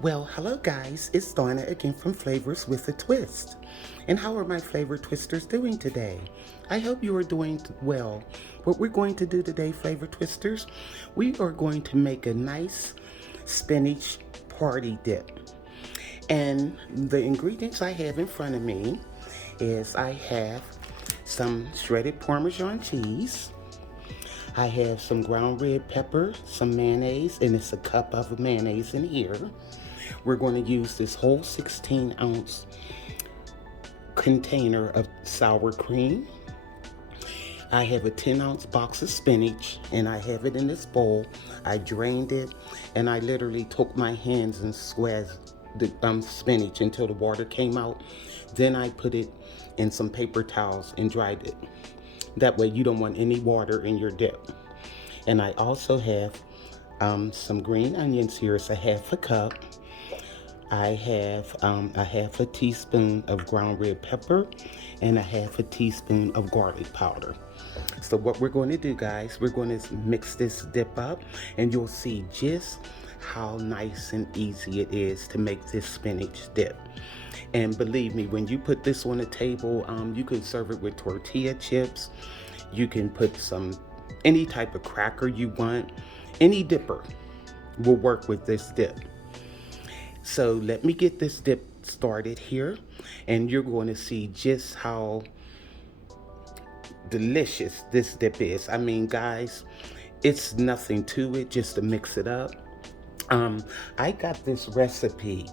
Well, hello guys, it's Donna again from Flavors with a Twist. And how are my flavor twisters doing today? I hope you are doing well. What we're going to do today, flavor twisters, we are going to make a nice spinach party dip. And the ingredients I have in front of me is I have some shredded Parmesan cheese. I have some ground red pepper, some mayonnaise, and it's a cup of mayonnaise in here. We're going to use this whole 16-ounce container of sour cream. I have a 10-ounce box of spinach, and I have it in this bowl. I drained it, and I literally took my hands and squeezed the spinach until the water came out. Then I put it in some paper towels and dried it. That way you don't want any water in your dip. And I also have some green onions here. It's a half a cup. I have a half a teaspoon of ground red pepper and a half a teaspoon of garlic powder. So what we're going to do, guys, we're going to mix this dip up, and you'll see just how nice and easy it is to make this spinach dip. And believe me, when you put this on the table, you can serve it with tortilla chips. You can put any type of cracker you want. Any dipper will work with this dip. So let me get this dip started here, and you're going to see just how delicious this dip is. I mean, guys, it's nothing to it just to mix it up. I got this recipe,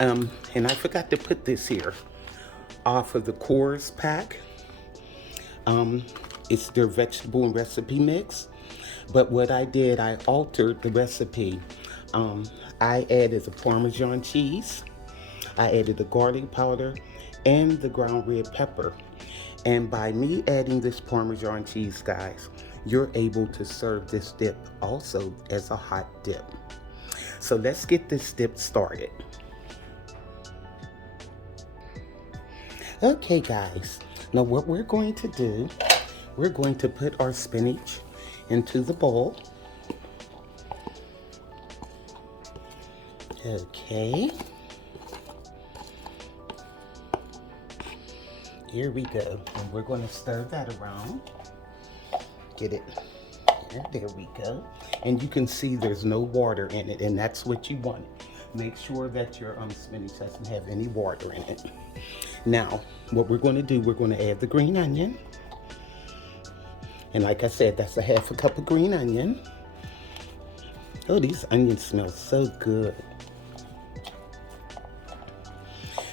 and I forgot to put this here, off of the Knorr's pack. It's their vegetable and recipe mix. But what I did, I altered the recipe. I added the Parmesan cheese, I added the garlic powder, and the ground red pepper. And by me adding this Parmesan cheese, guys, you're able to serve this dip also as a hot dip. So let's get this dip started. Okay, guys, now what we're going to do, we're going to put our spinach into the bowl. Okay. Here we go. And we're going to stir that around. Get it. There we go. And you can see there's no water in it, and that's what you want. Make sure that your spinach doesn't have any water in it. Now, what we're going to do, we're going to add the green onion. And like I said, that's a half a cup of green onion. Oh, these onions smell so good.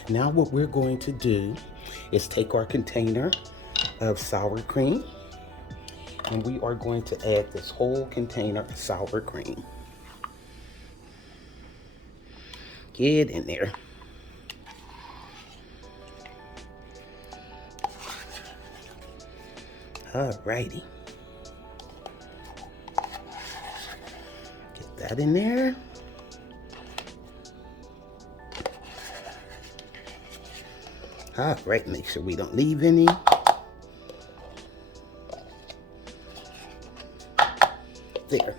Now what we're going to do is take our container of sour cream, and we are going to add this whole container of sour cream. Get in there. Alrighty. Get that in there. All right, make sure we don't leave any. There.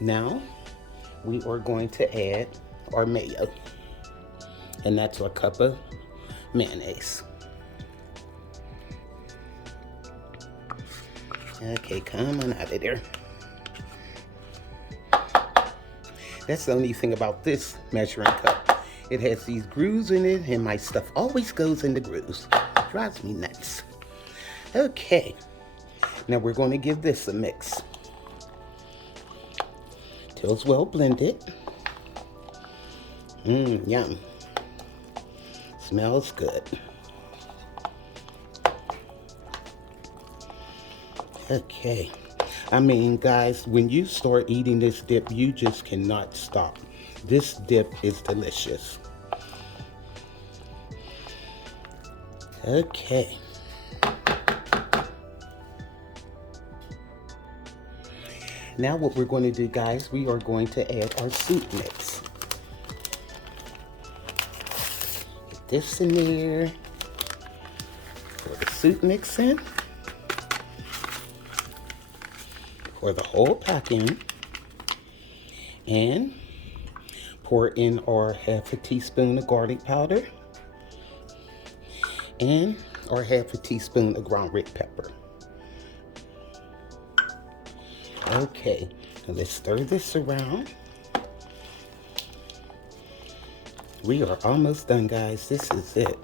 Now, we are going to add our mayo. And that's our cup of mayonnaise. Okay, come on out of there. That's the only thing about this measuring cup. It has these grooves in it, and my stuff always goes in the grooves. Drives me nuts. Okay, now we're going to give this a mix till it's well blended. Yum. Smells good. Okay. I mean, guys, when you start eating this dip, you just cannot stop. This dip is delicious. Okay. Now what we're going to do, guys, we are going to add our soup mix. Get this in there. Pour the soup mix in. Pour the whole pack in. And pour in our half a teaspoon of garlic powder and our half a teaspoon of ground red pepper. Okay, let's stir this around. We are almost done, guys. This is it.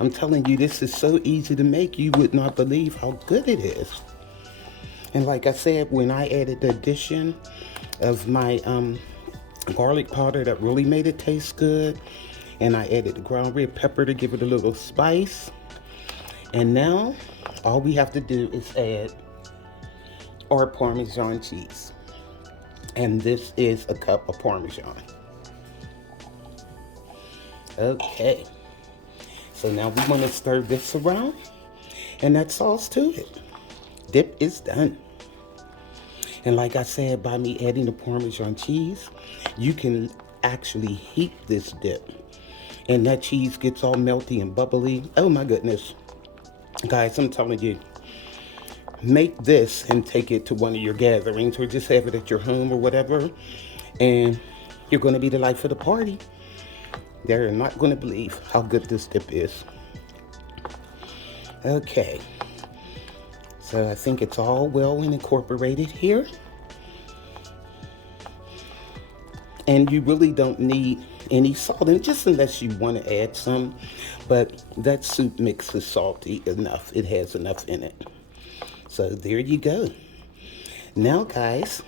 I'm telling you, this is so easy to make, you would not believe how good it is. And like I said, when I added the addition of my garlic powder, that really made it taste good. And I added the ground red pepper to give it a little spice. And now, all we have to do is add our Parmesan cheese. And this is a cup of Parmesan. Okay. So now we want to stir this around. And that's all to it. Dip is done. And like I said, by me adding the Parmesan cheese, you can actually heat this dip. And that cheese gets all melty and bubbly. Oh my goodness. Guys, I'm telling you, make this and take it to one of your gatherings or just have it at your home or whatever. And you're going to be the life of the party. They're not going to believe how good this dip is. Okay. So I think it's all well incorporated here. And you really don't need any salt, and just unless you want to add some, but that soup mix is salty enough. It has enough in it. So there you go. Now guys,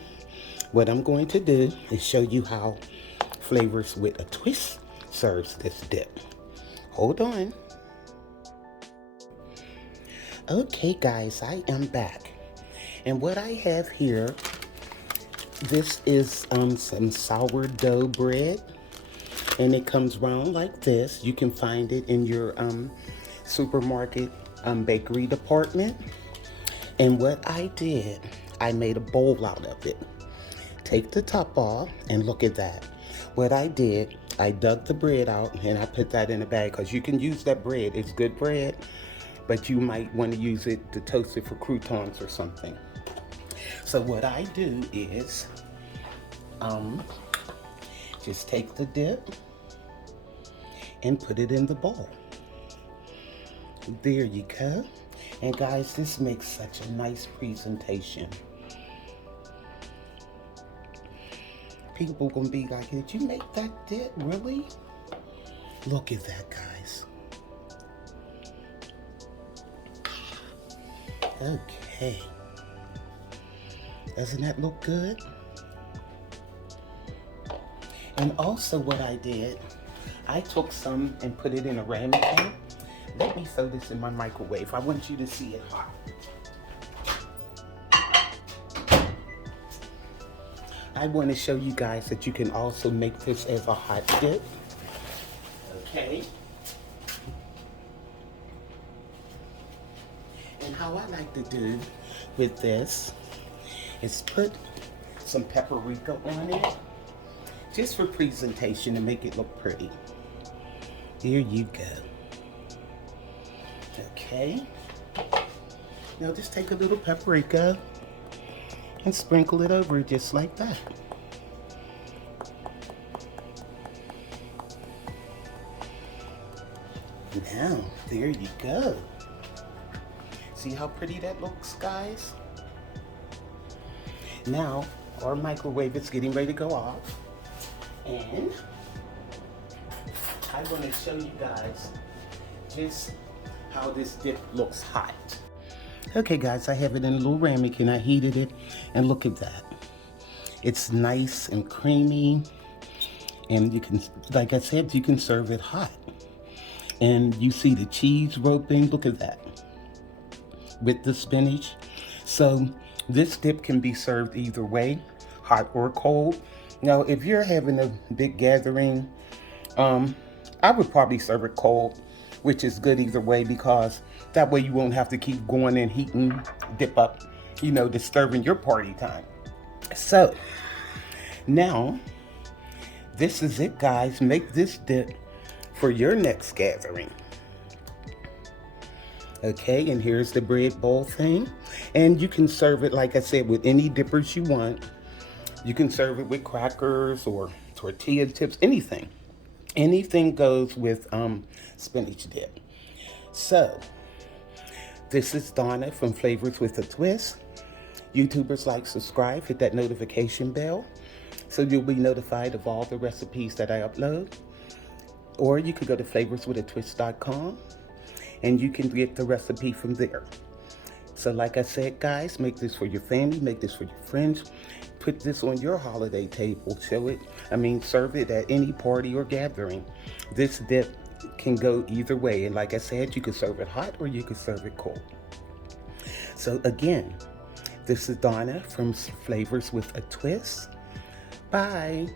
what I'm going to do is show you how Flavors with a Twist serves this dip. Hold on. Okay guys, I am back. And what I have here, this is some sourdough bread. And it comes round like this. You can find it in your supermarket bakery department. And what I did, I made a bowl out of it. Take the top off and look at that. What I did, I dug the bread out and I put that in a bag, because you can use that bread. It's good bread, but you might want to use it to toast it for croutons or something. So what I do is just take the dip and put it in the bowl. There you go. And guys, this makes such a nice presentation. People gonna be like, did you make that dip, really? Look at that, guys. Okay. Doesn't that look good? And also what I did, I took some and put it in a ramekin. Let me throw this in my microwave. I want you to see it hot. I want to show you guys that you can also make this as a hot dip. Okay. And how I like to do with this is put some paprika on it, just for presentation to make it look pretty. There you go. Okay. Now just take a little paprika and sprinkle it over just like that. Now, there you go. See how pretty that looks, guys? Now, our microwave is getting ready to go off. And I'm going to show you guys just how this dip looks hot. Okay guys, I have it in a little ramekin. I heated it, and look at that. It's nice and creamy, and you can, like I said, you can serve it hot. And you see the cheese roping, look at that, with the spinach. So this dip can be served either way, hot or cold. Now, if you're having a big gathering, I would probably serve it cold, which is good either way, because that way you won't have to keep going and heating dip up, you know, disturbing your party time. So now, this is it, guys. Make this dip for your next gathering. Okay, and here's the bread bowl thing. And you can serve it, like I said, with any dippers you want. You can serve it with crackers or tortilla chips, anything. Anything goes with spinach dip. So, this is Donna from Flavors with a Twist. YouTubers like, subscribe, hit that notification bell so you'll be notified of all the recipes that I upload. Or you can go to flavorswithatwist.com and you can get the recipe from there. So like I said, guys, make this for your family, make this for your friends. Put this on your holiday table. Serve it at any party or gathering. This dip can go either way. And like I said, you can serve it hot or you can serve it cold. So again, this is Donna from Flavors with a Twist. Bye.